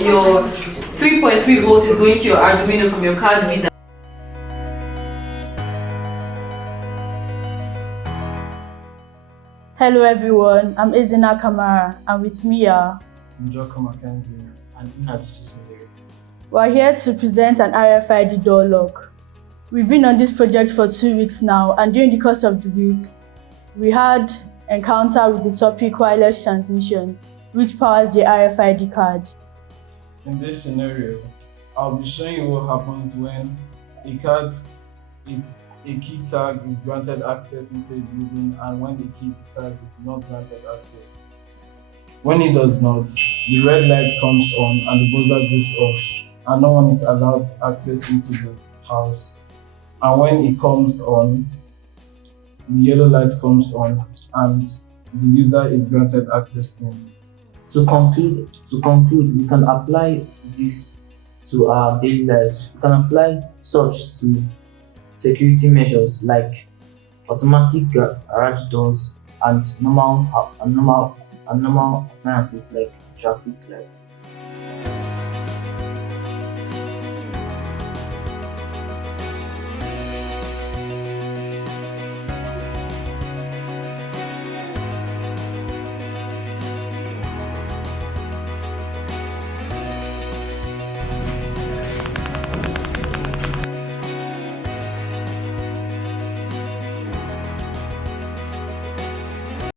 Your 3.3 volts is going to your Arduino from your card reader. Hello everyone, I'm Izina Kamara, and with me are Njoko Mackenzie and Inajichi. we're here to present an RFID door lock. We've been on this project for 2 weeks now, and during the course of the week, we had encounter with the topic wireless transmission, which powers the RFID card. In this scenario, I'll be showing you what happens when a key tag is granted access into a building and when the key tag is not granted access. When it does not, the red light comes on and the buzzer goes off, and no one is allowed access into the house. And when it comes on, the yellow light comes on and the user is granted access in. To conclude, we can apply this to our daily lives. We can apply such to security measures like automatic garage doors and normal appliances like traffic light.